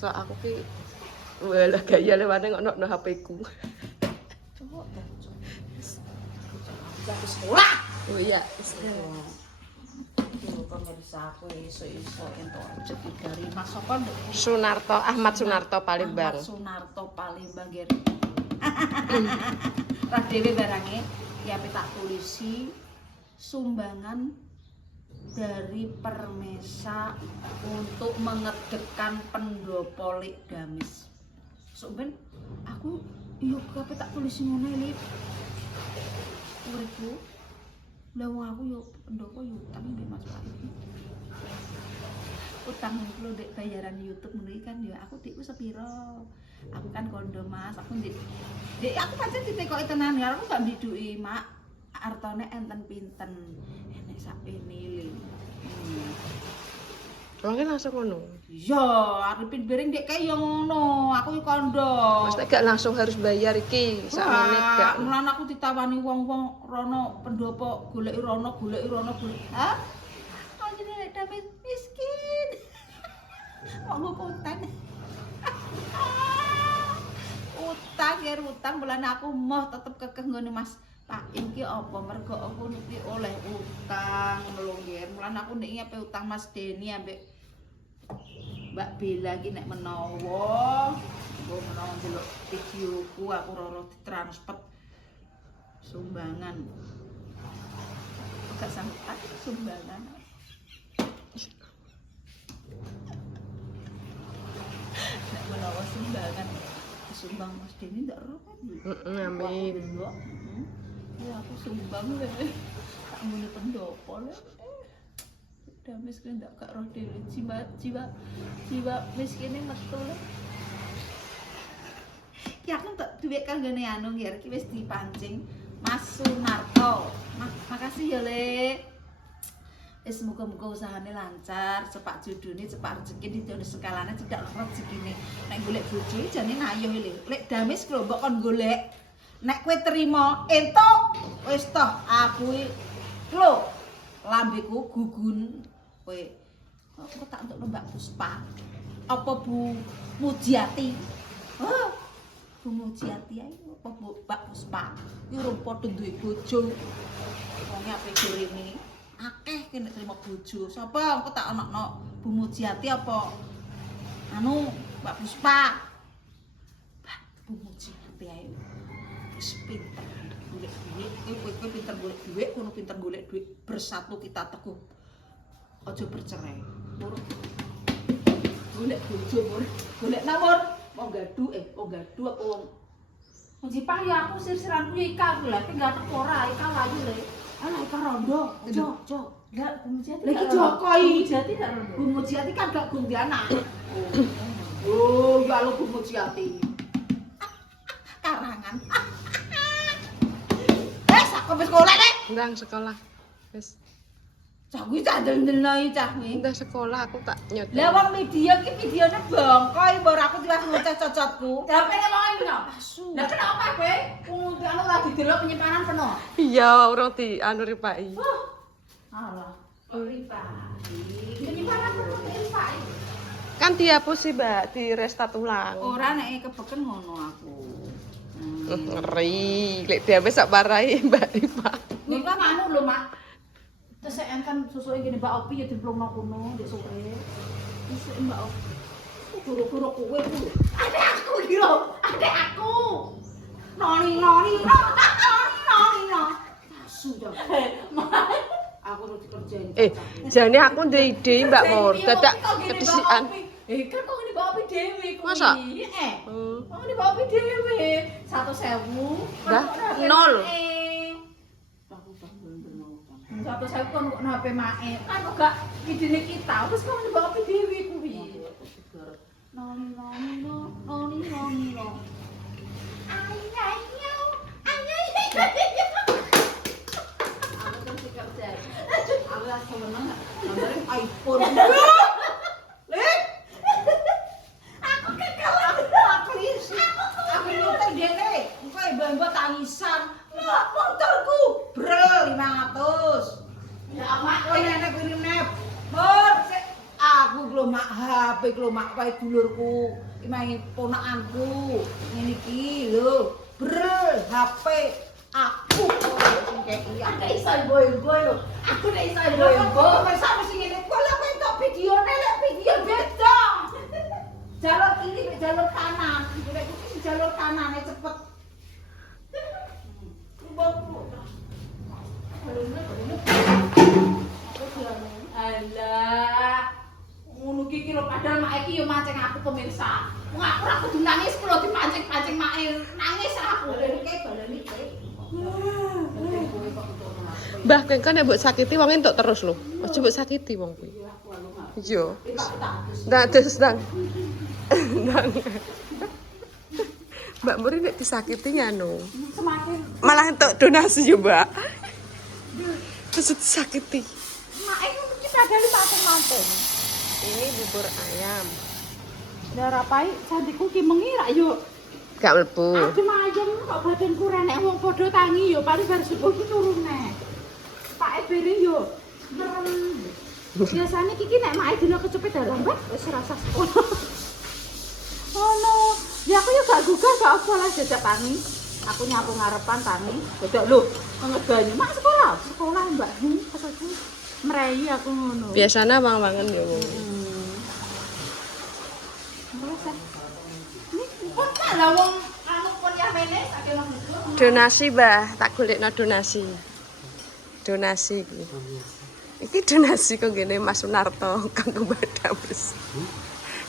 So aku ki walah gaya lewate ngono HP ku. Coba aku sekolah. Oh iya. Pemirsa aku iso-iso entuk rezeki dari Mas sapa nduk? Sunarto, Ahmad Sunarto Palembang. Ahmad Sunarto Palembang nggih. Lah dhewe barange ya tak tulisi sumbangan dari Permesa untuk mengedekkan pendopo Lek Damis. Sok ben aku yo kabeh tak tulisi ngono iki. Uripku lah wong aku yo pendopo yo utang mbek Mas Pak. Utang kulo ndek bayaran YouTube ngono iki kan ya aku dikku sepiro. Aku kan kondo Mas, aku ndek aku pancen ditekoki tenan karo aku gak mbiduki Mak. Artone enten pinten. Enek sakpene. Wong langsung ngono. Iya, arepin bareng ndek kae yo ngono. Aku yo kondo. Mesti gak langsung harus bayar iki, sakmene gak. Mulane aku ditawani wong-wong rono pendopo goleki rono. Hah? Anjene Lek Damis miskin. Wong konten. Utang mulane aku moh tetep kekeh nggone Mas Pak iki apa mergo aku niki oleh utang melungger. Mulane aku nek ngepe utang Mas Deni ambek Mbak Bella iki nek menawa ndelok videoku aku roro ditransfer sumbangan. Gak sampai sumbangan. Nek menawa sumbangan sumbang Mas Deni ndak ero kan? Amin. Ya aku sumbang le. Tak muni pendopo le. Damis kan ndak gak roh dhewe jiwa miskine metu le. Ki aku tak duwe kanggone anu nggih iki wis dipancing Mas Sunarto. Makasih ya Le. Semoga-moga usahane lancar, cepak judune, cepak rezeki ditono sekalane cedak rezekine. Nek golek bojo jane ngayuh le. Lek Damis lho mbok kon golek. Nek kowe trimo entuk wis toh aku lho lambeku gugun kowe. Kok tak entuk Mbak Puspa. Apa Bu Mujiati? Hah? Bu Mujiati ae apa Mbak Puspa? Iki urung padha duwe bojo. Wonge ape gorene. Akeh kene terima bojo. Sapa engko tak onokno Bu Mujiati apa anu Mbak Puspa. Mbak Bu Mujiati ae. Wis pinter golek duit. Kowe pinter golek duit, kono pinter golek duit. Bersatu kita teguh. Aja bercerai. Mur. Golek bojo mur. Golek nomor mau gadu apa wong. Mujipah ya aku sir-siranku ya ika aku lah, tapi gak teko ora ika layu le. Alah ika rondo. Jo. Enggak, Bu Mujiati. Lagi Joko iki. Bu Mujiati gak rondo. Bu Mujiati kan gak Gundiana. Oh, ya lo Bu Mujiati. Karangan. Aku wis sekolah nek. Ndang sekolah. Wis. Cah kuwi cah ndel-ndeloi cah kuwi. Ndang sekolah aku tak nyot. Lah wong media ki videone bongkoi mbok aku tiwas ngoceh cocotku. Dapene wong iki lho. Asu. Lah kenapa kowe? Wong anu lagi delok penyimpanan penuh. Iya, urung di anu ripaki. Alah, ripai. Penyimpanan penuh ripai. Kan dihapus sih, Mbak, di restart ulang. Ora nek kebeken ngono aku. Ngeri, lek dhewe sak parahi Mbak Rifa. Kuwi kan anu lho, Mak. Terus kan susuke ngene Mbak Opi ya diplongno kono ndek sore. Terus Mbak Opi. Guru-guru kowe ku. Adek aku iki lho, adek aku. Noni. Asu ya. Aku harus dikerjain. Jane aku ndek ide Mbak Mur, dadak kedisikan. Kan kok ngene Mbak Opi dhewe kuwi. Masa? Kok ngene Mbak Opi dhewe. 100.000. Dah, nol. Satu saya kon kok HP mae. Kan kok gak idene kita. Terus kok Mbak Opi dhewe kuwi. Noni. Aku kan kerja. Aku langsung menang. Gambarnya iPhone. Lek. Aku kekelan. Aku nyutek dhewe. Engko mbak tangisan. Motorku. Bro 500. Ya mak kowe nenek kirim nep. Mur, aku lho mak HP lho mak mak wae dulurku, iki mae ponakanku. Ngene iki lho, brel HP aku sing keki. Aku iso boy lho. Aku nek iso boy. Wis sampe sing ngene kok lek entuk videone lek video beda. Jalur kiri mek jalur kanan. Nek kuwi jalur kanane cepet. Alah, ngono iki lho padahal mak iki yo mancing aku pemirsa. Wong aku ora kudu nangis kula dipancing-pancing mak nangis aku. Baleni iki. Mbah kan nek mbok sakiti wong entuk terus lho. Aja mbok sakiti wong kuwi. Iya. Ndak terus nang. Mbak Muri nek disakiti nganu. Semakin Malah entuk donasi yo, Mbak. Terus disakiti. mak iki kita dari mancing-mancing. Ini bubur ayam. Darah pai cantikku ki mengira yo. Gak mlebu. Aduh mayem kok badanku renek wong padha tangi yo paling bar subuh ki turun neh. Pak ebere yo merem. Biasane kiki nek mak dina kecepet dalam wis rasa sekolah. Oh no, ya aku yo gak gugah gak apa lah jajak tangi. Aku nyapu ngarepan tangi. Dadak lho, ngegani mak sekolah Mbak. Pas aku merayi aku ngono. Biasanya bang-bangan yo. Lah wong anu pun ya mene sakit nang itu. Donasi, Mbah. Tak golekno donasi. Donasi iki. Iki donasi kok ngene Mas Sunarto kanggo Mbah Damis.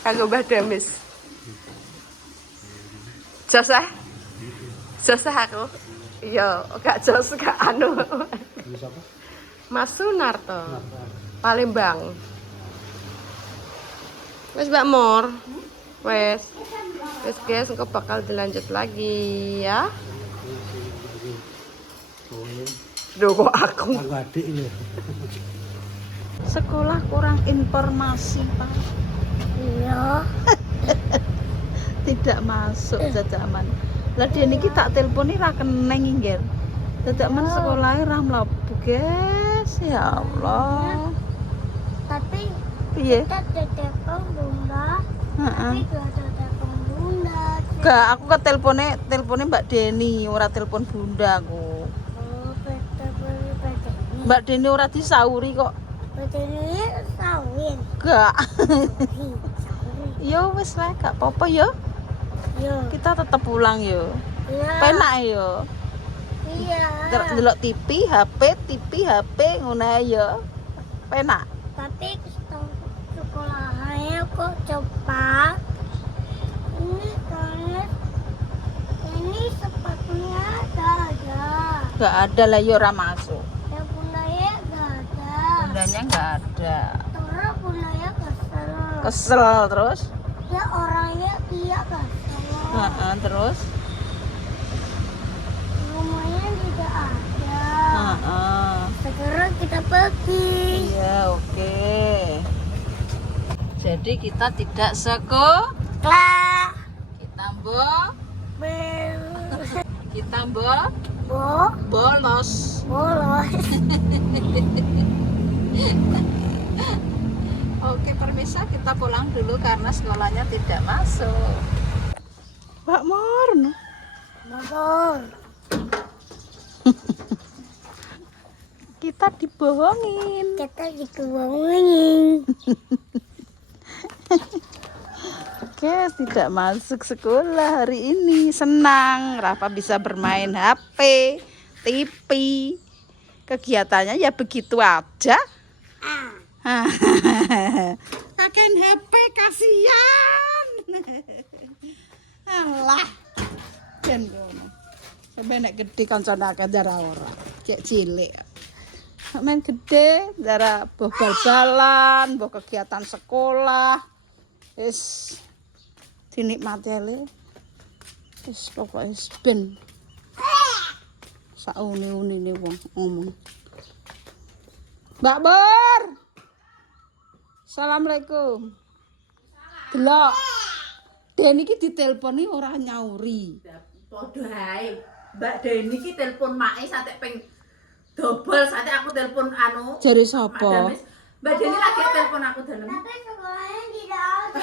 Kanggo Mbah Damis. Jos ah? Jos ah aku. Iya, gak jos gak anu. Mas Sunarto. Palembang. Wes Mbak Mor. Wes. Wes guys, engkau bakal dilanjut lagi ya. Duh kok aku. Adik ini. Sekolah kurang informasi, Pak. Iya. Tidak masuk jajaman. Lah dene iki tak telponi ra keneng inggil. Dadak men sekolahe ra mlebu, guys. Ya Allah. Tapi Piye? kita telepon bunda. Heeh. Tapi gak ada telepon bunda. Gak, aku ke telpone Mbak Deni, ora telepon bunda aku. Oh, telepon Deni. Mbak Deni ora disauri kok. Deni sawin. Gak. Sawin. Yo wis lah, gak apa-apa yo. Yo. Kita tetap pulang yo. Iya. Penak yo. Iya. Delok TV, HP ngono ae yo. Penak. Tapi sekolahnya kok cepat. Ini sepatunya ada. Gak ada lah yo ora masuk. Ya bundanya gak ada. Bundanya gak ada. Terus bundanya kesel. Kesel terus. Ya orangnya dia kesel. Heeh, terus. Rumahnya tidak ada. Heeh. Sekarang kita pergi. Iya, oke. Jadi kita tidak sekolah. Lah. Kita bolos. Bolos. Oke, permisa kita pulang dulu karena sekolahnya tidak masuk. Pak Mor. Motor. Kita dibohongin. Kita dikebohongin. Oke, tidak masuk sekolah hari ini. Senang, Rafa bisa bermain HP, TV. Kegiatannya ya begitu aja. Kakek HP kasihan. Alah. Ben ngono. Sampai nek gede kancane akeh ndara ora. Cek cilik. Main gede, ndara boh bal-balan, boh kegiatan sekolah. Wis dinikmati ae. Wis pokoke wis ben. Sauni-unine wong ngomong. Mbak Bor. Assalamualaikum. Delok. Deni iki diteleponi ora nyauri. Padha ae. Mbak Deni ki telepon mae sampe ping dobel sampe aku telepon anu. Jare Mak sapa? Damis, Mbak Deni lagi telepon aku dalam. Tapi sekolahnya tidak ada.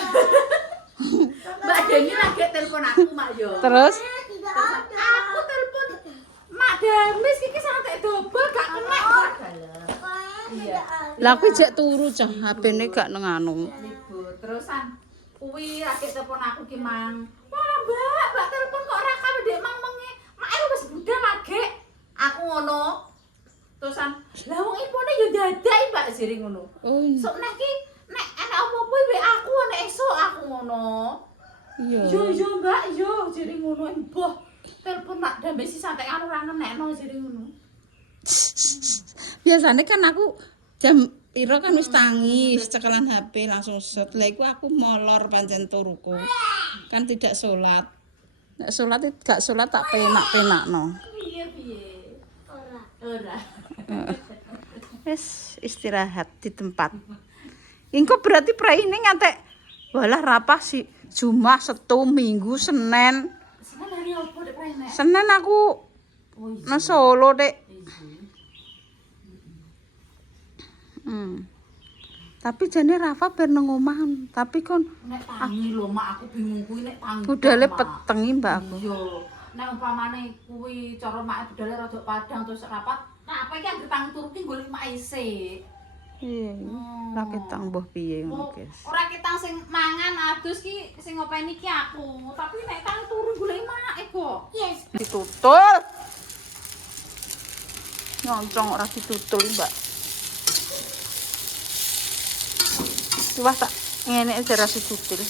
Mbak Deni lagi telepon aku, Mak yo. Terus Tidak Terus ada. aku telepon Mak Damis iki sampe dobel gak kena kok. Sekolahnya Iya. tidak ada. lah aku jek turu cah HP-ne gak nang anu. Libur. Terusan kuwi lagi telepon aku ki Mang. Wah, Mbak telepon kok ora kae Dek Mang mengi. Mak aku wis budal lagi. Aku ngono. Terusan, lah wong ipune yo dadai Mbak jere ngono. Oh iya. Sok nek ki nek ana apa-apa wae aku nek esuk aku ngono. Iya. Yo Mbak yo jere ngono mbah. Telepon tak dambe si santai anu ora ngenekno jere ngono. Biasanya kan aku jam piro kan wis tangi, cekelan HP langsung set. Lah iku aku molor pancen turuku. Kan tidak sholat. Nek sholat gak sholat tak penak-penakno. Piye? Ora. Wis istirahat di tempat. Engko berarti praine ngantek walah rapah si Jumat, Setu, Minggu, Senin. Senin hari opo Dek Prene? Senin aku Oh iya. nang Solo, Dek. Tapi jane Rafa bar nang omahan, tapi kon Nek tangi lho Mak, aku bingung kuwi nek tangi. budale Mak. petengi Mbak aku. Iya. Nek umpamane kuwi cara mak budale rada padang terus rapat, nah apa iki anggere tangi turu ki golek mak isik. Iya. Ra ketang mbah piye ngono, Oh, Guys. ora ketang sing mangan adus ki sing ngopeni ki aku. Tapi nek tangi turu golek mak kok. Yes. Ditutul. Nyoncong ora ditutul, Mbak. Wah tak ngene aja rasa tutul.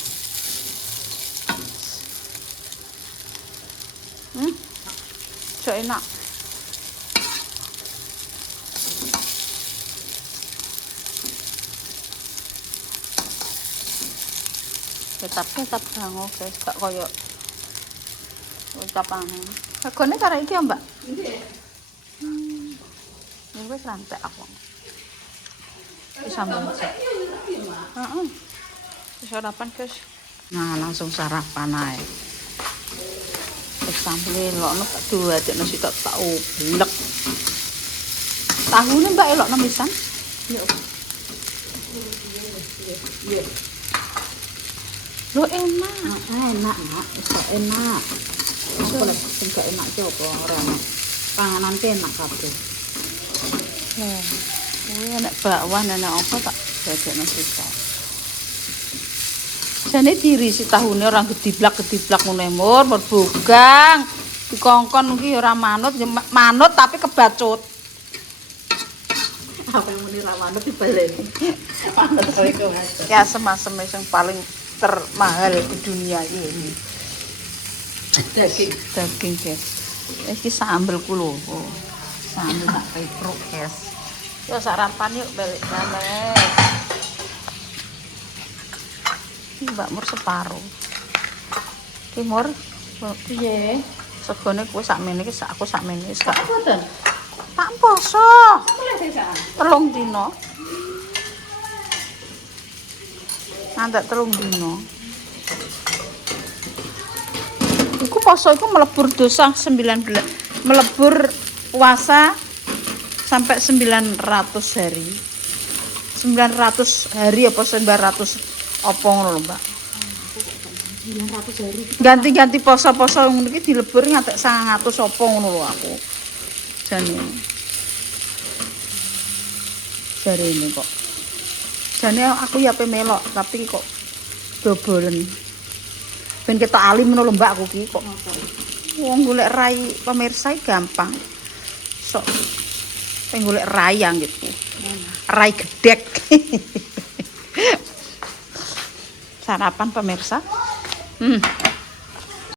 So enak. Tetap bango guys, gak koyo ucapan. Regane karo iki ya, Mbak? Nggih. Ini wis rantek aku. Wis sambal. Heeh. Wis sarapan, guys. Nah, langsung sarapan ae. Wis sambel elokno tak duwadekno sitok tak ublek. Tahune Mbak elokno pisan. Iya. Lho enak. Enak, Mak. Iso enak. Apa lek sing gak enak ki apa ora enak. Panganan ki enak kabeh. Nah, kuwi enak bakwan enak apa tak dadekno sitok. Jane dirisi tahune ora gediblak-gediblak ngene mur merbogang. Dikongkon iki ora manut, ya manut tapi kebacut. Apa yang muni ra manut dibaleni. Manut kowe kok aja. Ya semasem yang paling termahal di dunia ini. Daging guys. Iki sambelku lho. Oh. Sambel tak petruk guys. Yo sarapan yuk balik maneh. Mbak Mur separuh. Ki Mur piye? Segone kowe sakmene iki aku sakmene wis gak. Mboten. Tak poso. Mulai sesaan. 3 dina. Nanti 3 dina. Iku poso iku melebur dosa 19. Melebur puasa sampai 900 hari. 900 hari apa 900 apa ngono lho, Mbak. 900 hari. Ganti-ganti poso-poso ngono iki dilebur ngantek 900 apa ngono lho aku. Jane ini kok. Jane aku ya pe melok, tapi kok dobolen. Ben ketok alim ngono lho Mbak aku ki kok. Wong golek rai pemirsa iki gampang. Sok pengen golek rai yang gitu. Rai gedek. Sarapan pemirsa.